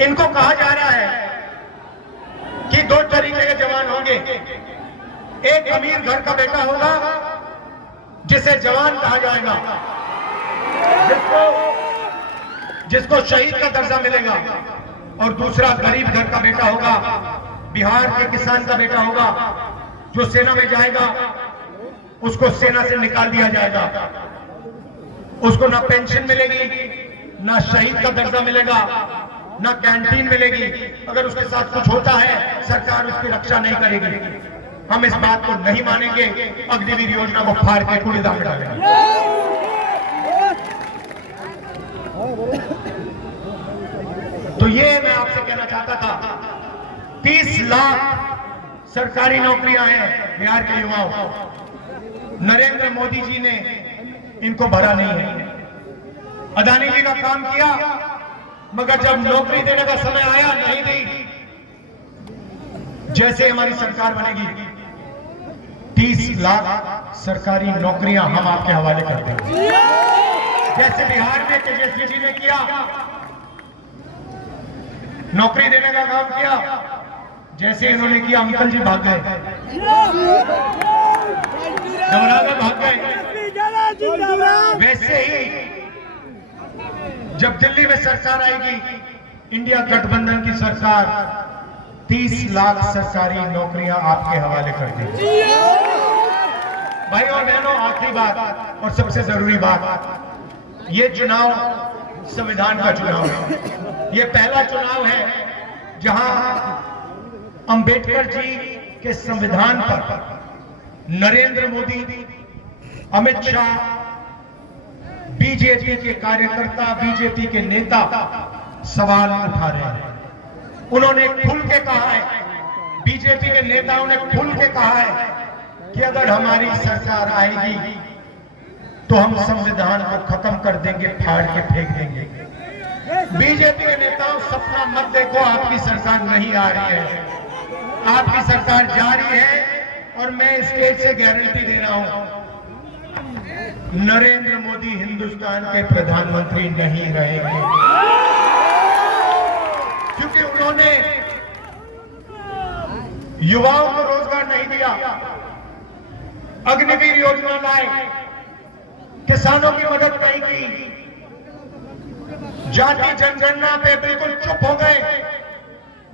इनको कहा जा रहा है कि दो तरीके के जवान होंगे। एक अमीर घर का बेटा होगा जिसे जवान कहा जाएगा, जिसको शहीद का दर्जा मिलेगा, और दूसरा गरीब घर का बेटा होगा, बिहार के किसान का बेटा होगा, जो सेना में जाएगा उसको सेना से निकाल दिया जाएगा। उसको ना पेंशन मिलेगी, ना शहीद का दर्जा मिलेगा, ना कैंटीन मिलेगी। अगर उसके साथ कुछ होता है सरकार उसकी रक्षा नहीं करेगी। हम इस बात को नहीं मानेंगे। अग्निवीर योजना को फाड़ के कूड़ेदान में डालेंगे। तो ये मैं आपसे कहना चाहता था, 30 लाख सरकारी नौकरियां हैं बिहार के युवाओं को। नरेंद्र मोदी जी ने इनको भरा नहीं है। अदानी जी का काम किया, मगर जब नौकरी देने का समय आया नहीं दी। जैसे हमारी सरकार बनेगी 30 लाख सरकारी नौकरियां हम आपके हवाले कर देंगे। जैसे बिहार में तेजस्वी जी ने किया, नौकरी देने का काम किया, जैसे इन्होंने किया अंकल जी भाग गए, घबरा कर भाग गए। वैसे ही जब दिल्ली में सरकार आएगी, इंडिया गठबंधन की सरकार 30 लाख सरकारी नौकरियां आपके हवाले कर देगी। भाई और बहनों, आखिरी बात और सबसे जरूरी बात, ये चुनाव संविधान का चुनाव है। ये पहला चुनाव है जहां अंबेडकर जी के संविधान पर नरेंद्र मोदी, अमित शाह, बीजेपी के कार्यकर्ता, बीजेपी के नेता सवाल उठा रहे हैं। उन्होंने खुल के कहा है, बीजेपी के नेताओं ने खुल के कहा है कि अगर हमारी सरकार आएगी तो हम संविधान को खत्म कर देंगे, फाड़ के फेंक देंगे। बीजेपी के नेताओं, सपना मत देखो, आपकी सरकार नहीं आ रही है, आपकी सरकार जा रही है। और मैं स्टेज से गारंटी दे रहा हूं, नरेंद्र मोदी हिंदुस्तान के प्रधानमंत्री नहीं रहेंगे, क्योंकि उन्होंने युवाओं को रोजगार नहीं दिया, अग्निवीर योजना लाए, किसानों की मदद नहीं की, जाति जनगणना पे बिल्कुल चुप हो गए।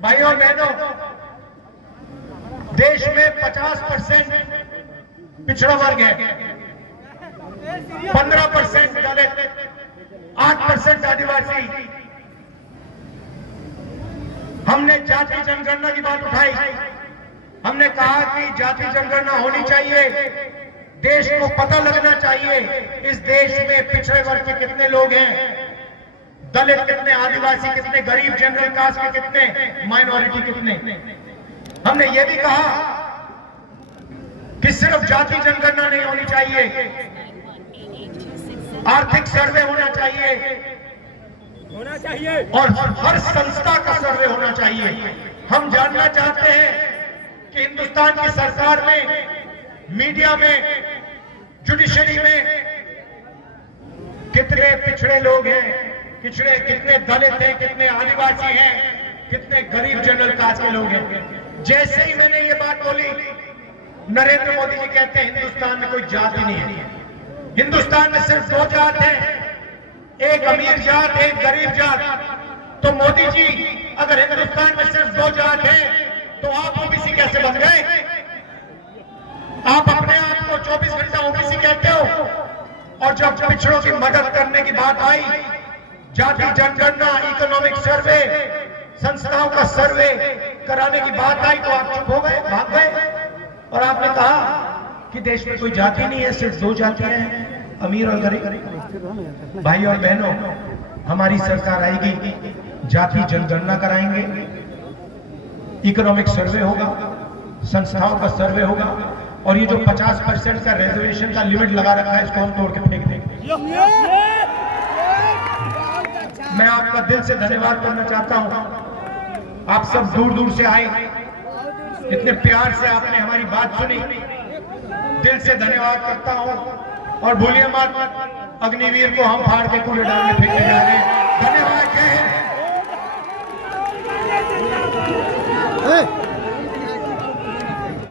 भाइयों और बहनों, देश में 50% पिछड़ा वर्ग है, 15% दलित, 8% आदिवासी। हमने जाति जनगणना की बात उठाई, हमने कहा कि जाति जनगणना होनी चाहिए, देश को पता लगना चाहिए इस देश में पिछड़े वर्ग के कितने लोग हैं, दलित कितने, आदिवासी कितने, गरीब जनरल कास्ट के कितने, माइनॉरिटी कितने। हमने ये भी कहा कि सिर्फ जाति जनगणना नहीं होनी चाहिए, आर्थिक सर्वे होना चाहिए और हर संस्था का सर्वे होना चाहिए। हम जानना चाहते हैं कि हिंदुस्तान की सरकार में, मीडिया में, जुडिशरी में कितने पिछड़े लोग हैं, कितने दलित हैं, कितने आदिवासी हैं, कितने गरीब जनरल कास्ट के लोग हैं। जैसे ही मैंने ये बात बोली, नरेंद्र मोदी जी कहते हैं हिंदुस्तान में कोई जाति नहीं है, हिंदुस्तान में सिर्फ 2 जात हैं, एक अमीर जात, एक गरीब जात। तो मोदी जी, अगर हिंदुस्तान में सिर्फ 2 जात हैं तो आप ओबीसी कैसे बन गए? आप अपने आप को 24 घंटा ओबीसी कहते हो, और जब पिछड़ों की मदद करने की बात आई, जाति जनगणना, इकोनॉमिक सर्वे, संस्थाओं का सर्वे कराने की बात आई, तो आप चुप हो गए, भाग गए और आपने कहा कि देश में कोई जाति नहीं है, सिर्फ 2 जातियां हैं, अमीर और गरीब। भाई और बहनों, हमारी सरकार आएगी, जाति जनगणना कराएंगे, इकोनॉमिक सर्वे होगा, संस्थाओं का सर्वे होगा, और ये जो 50% का रिजर्वेशन का लिमिट लगा रखा है, इसको हम तोड़ के फेंक देंगे। मैं आपका दिल से धन्यवाद करना चाहता हूं। आप सब दूर दूर से आए, इतने प्यार से आपने हमारी बात सुनी, दिल से धन्यवाद करता हूं। और भूलिए मत, अग्निवीर को हम फाड़ के कूड़ेदान में फेंकेंगे।